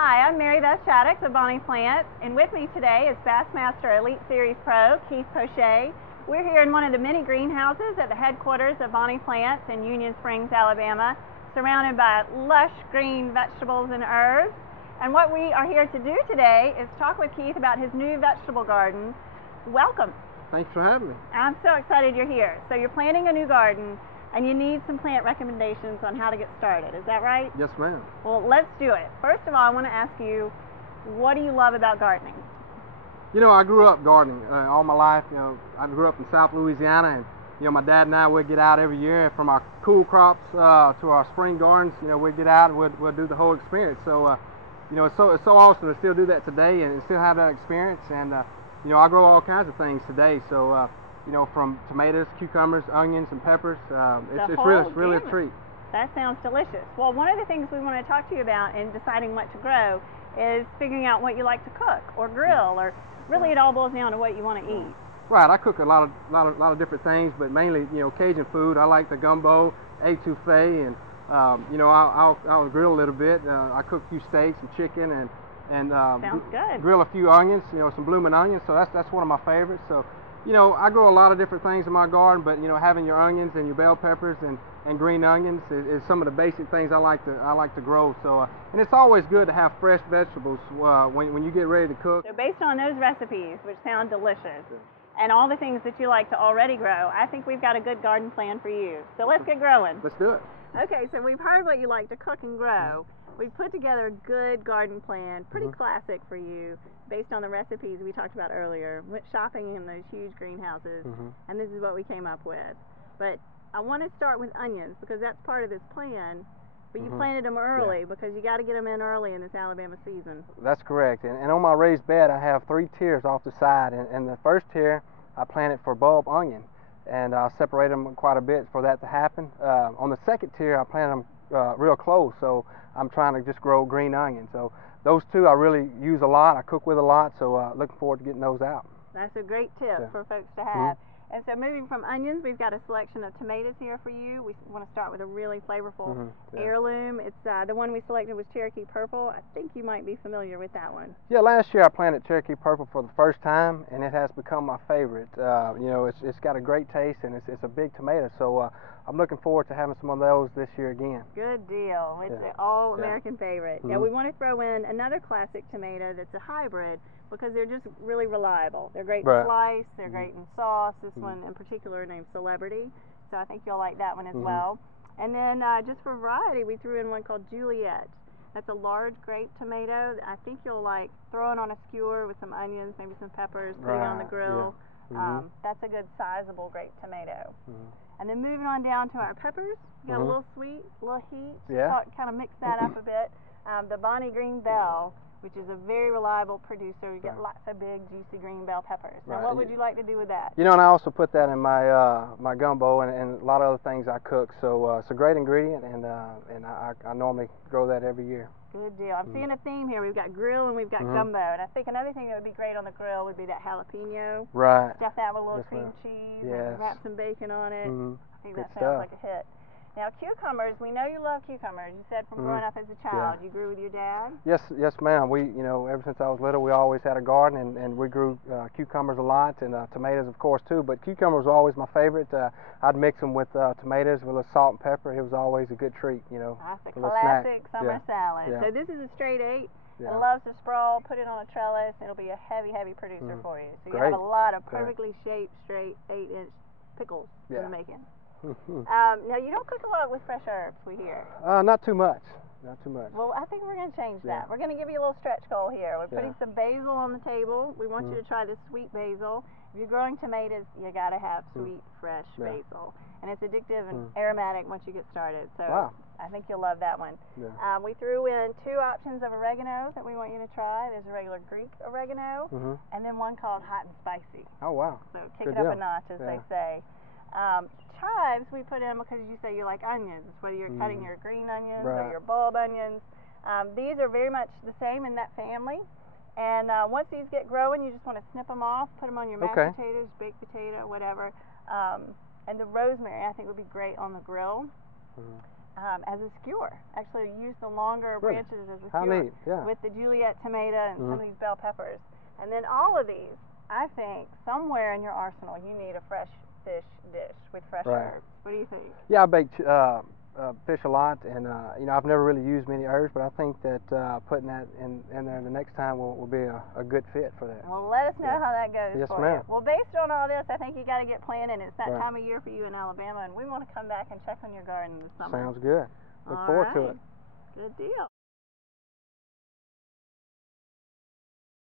Hi, I'm Mary Beth Shattuck of Bonnie Plants, and with me today is Bassmaster Elite Series Pro Keith Poche. We're here in one of the many greenhouses at the headquarters of Bonnie Plants in Union Springs, Alabama, surrounded by lush green vegetables and herbs. And what we are here to do today is talk with Keith about his new vegetable garden. Welcome. Thanks for having me. I'm so excited you're here. So you're planting a new garden, and you need some plant recommendations on how to get started. Is that right? Yes, ma'am. Well, let's do it. First of all, I want to ask you, what do you love about gardening? You know, I grew up gardening all my life. You know, I grew up in South Louisiana, and you know, my dad and I would get out every year from our cool crops to our spring gardens. You know, we'd get out and we'd do the whole experience. So, you know, it's so awesome to still do that today and still have that experience. And you know, I grow all kinds of things today. So, you know, from tomatoes, cucumbers, onions, and peppers. It's really a treat. That sounds delicious. Well, one of the things we want to talk to you about in deciding what to grow is figuring out what you like to cook or grill, or really it all boils down to what you want to eat. Right. I cook a lot of different things, but mainly, you know, Cajun food. I like the gumbo, etouffee, and you know, I'll grill a little bit. I cook a few steaks and chicken, and sounds good. Grill a few onions. You know, some blooming onions. So that's one of my favorites. So, you know, I grow a lot of different things in my garden, but you know, having your onions and your bell peppers and green onions is some of the basic things I like to grow. So, and it's always good to have fresh vegetables when you get ready to cook. So based on those recipes, which sound delicious, and all the things that you like to already grow, I think we've got a good garden plan for you. So let's get growing. Let's do it. Okay, so we've heard what you like to cook and grow. We've put together a good garden plan, pretty classic for you, based on the recipes we talked about earlier. Went shopping in those huge greenhouses, and this is what we came up with. But I want to start with onions, because that's part of this plan. But you planted them early, because you got to get them in early in this Alabama season. That's correct. And on my raised bed, I have 3 tiers off the side. And the first tier, I planted for bulb onion, and I separated them quite a bit for that to happen. On the second tier, I planted them real close, so I'm trying to just grow green onion. So those two I really use a lot. I cook with a lot, so looking forward to getting those out. That's a great tip for folks to have. And so moving from onions, we've got a selection of tomatoes here for you. We want to start with a really flavorful heirloom. It's the one we selected was Cherokee Purple. I think you might be familiar with that one. Yeah, last year I planted Cherokee Purple for the first time, and it has become my favorite. You know, it's got a great taste, and it's a big tomato. So I'm looking forward to having some of those this year again. Good deal. It's an all-American favorite. Now we want to throw in another classic tomato that's a hybrid, because they're just really reliable. They're great in slice, they're great in sauce. This one in particular named Celebrity, so I think you'll like that one as well. And then just for variety, we threw in one called Juliet. That's a large grape tomato. I think you'll like throwing on a skewer with some onions, maybe some peppers, putting it on the grill. That's a good sizable grape tomato. And then moving on down to our peppers, you got a little sweet, a little heat. Kind of mix that up a bit. The Bonnie Green Bell, which is a very reliable producer. You get lots of big, juicy green bell peppers. Now, what would you like to do with that? You know, and I also put that in my my gumbo and a lot of other things I cook. So it's a great ingredient, and I normally grow that every year. Good deal. I'm seeing a theme here. We've got grill and we've got gumbo. And I think another thing that would be great on the grill would be that jalapeno. Right. Stuff that with a little cream cheese and wrap some bacon on it. I think that sounds like a hit. Now, cucumbers, we know you love cucumbers. You said from growing up as a child, you grew with your dad? Yes, ma'am. We, you know, ever since I was little, we always had a garden, and we grew cucumbers a lot, and tomatoes, of course, too. But cucumbers were always my favorite. I'd mix them with tomatoes with a little salt and pepper. It was always a good treat, you know. That's a classic summer salad. So this is a straight 8. It loves to sprawl. Put it on a trellis. It'll be a heavy, heavy producer for you. So you have a lot of perfectly shaped, straight 8-inch pickles in the making. Now, you don't cook a lot with fresh herbs, we hear. Not too much. Not too much. Well, I think we're going to change that. We're going to give you a little stretch goal here. We're putting some basil on the table. We want you to try this sweet basil. If you're growing tomatoes, you got to have sweet, fresh basil. And it's addictive and aromatic once you get started. So I think you'll love that one. We threw in 2 options of oregano that we want you to try. There's a regular Greek oregano, and then one called hot and spicy. Oh, wow. So kick it up a notch, as they say. Chives we put in because you say you like onions, whether you're cutting your green onions or your bulb onions. These are very much the same in that family. And once these get growing, you just want to snip them off, put them on your mashed potatoes, baked potato, whatever. And the rosemary, I think, would be great on the grill. as a skewer. Actually, use the longer branches as a skewer. How neat, yeah. With the Juliet tomato and some of these bell peppers. And then all of these, I think, somewhere in your arsenal, you need a fresh fish dish with fresh herbs. What do you think? Yeah, I bake fish a lot, and you know, I've never really used many herbs, but I think that putting that in there the next time will be a good fit for that. Well, let us know how that goes for you. Well, based on all this, I think you got to get planting. It's that time of year for you in Alabama, and we want to come back and check on your garden this summer. Sounds good. Look forward to it. Good deal.